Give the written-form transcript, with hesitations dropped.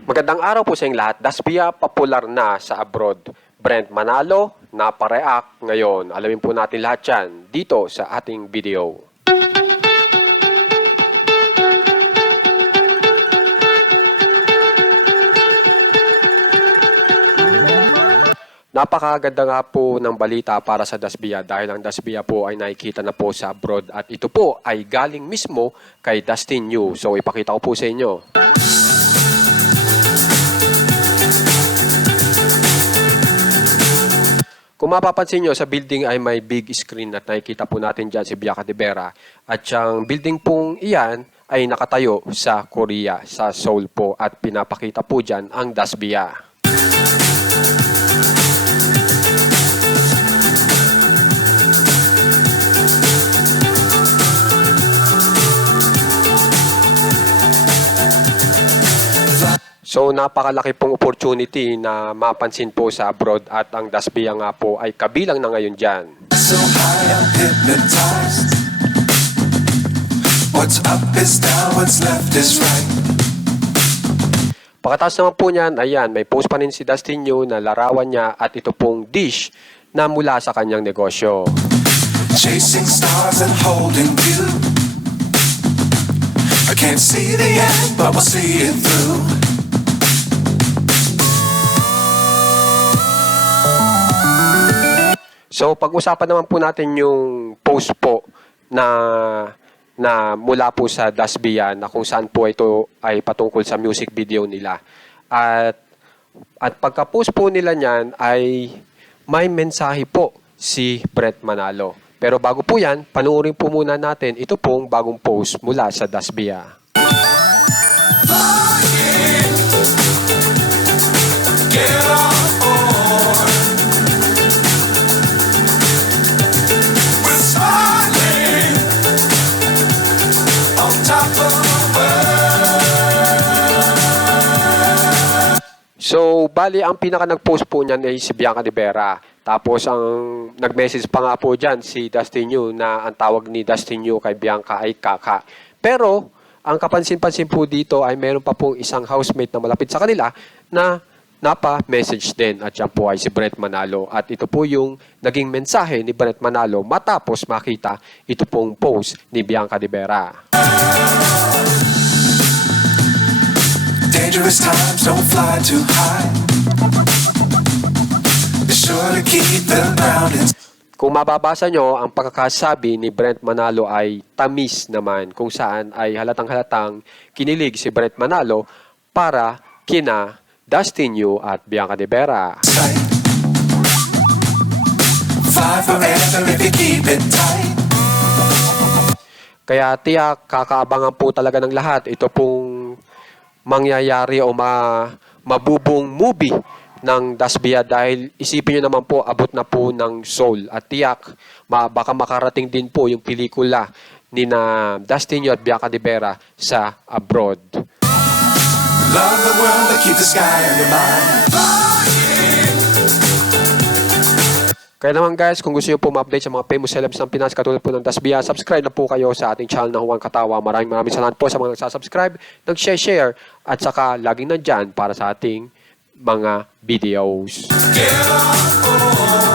Magandang araw po sa inyong lahat. Dasbia popular na sa abroad. Brent Manalo, napareact ngayon. Alamin po natin lahat yan dito sa ating video. Napakaganda nga po ng balita para sa Dasbia dahil ang Dasbia po ay nakikita na po sa abroad at ito po ay galing mismo kay Dustin Yu. So ipakita ko po sa inyo. Kung mapapansin nyo, sa building ay may big screen at nakikita po natin dyan si Bianca de Vera. At yung building pong iyan ay nakatayo sa Korea, sa Seoul po. At pinapakita po dyan ang Dasbia. So napakalaki pong opportunity na mapansin po sa abroad at ang Dasbia nga po ay kabilang na ngayon dyan. So high, I'm hypnotized. What's up is down, what's left is right. Pagkatapos naman po niyan, ayan, may post pa rin si Dustin Yu na larawan niya at ito pong dish na mula sa kanyang negosyo. Chasing stars and holding you. I can't see the end, but we'll see it through. So pag-usapan naman po natin yung post po na mula po sa Dasbia na kung saan po ito ay patungkol sa music video nila. At pagka-post po nila niyan ay may mensahe po si Brent Manalo. Pero bago po yan, panuorin po muna natin ito pong bagong post mula sa Dasbia. So, bali, ang pinaka nag-post po niyan ay si Bianca de Vera. Tapos, ang nag-message pa nga po dyan si Dustin Yu na ang tawag ni Dustin Yu kay Bianca ay Kaka. Pero, ang kapansin-pansin po dito ay meron pa pong isang housemate na malapit sa kanila na napa-message din. At yan po ay si Brent Manalo. At ito po yung naging mensahe ni Brent Manalo matapos makita ito pong post ni Bianca de Vera. Dangerous times, don't fly too high. Be sure to keep the ground in. Kung mababasa nyo, ang pagkakasabi ni Brent Manalo ay tamis naman, kung saan ay halatang-halatang kinilig si Brent Manalo para kina Dustin Yu at Bianca de Vera. Fly forever if you keep it tight. Kaya tiyak, kakaabangan po talaga ng lahat. Ito pong mangyayari o mabubong movie ng Dasbia dahil isipin nyo naman po, abot na po ng Seoul. At tiyak, baka makarating din po yung pelikula ni na Dustin Yu at Bianca de Vera sa abroad. Love the world, but keep the sky on your mind. Kaya naman guys, kung gusto nyo po ma-update sa mga famous celebs ng Pinas katulad po ng Dasbia, subscribe na po kayo sa ating channel na Juan Katawa. Maraming salamat po sa mga nagsasubscribe, nag-share, at saka laging nandyan para sa ating mga videos. Get on.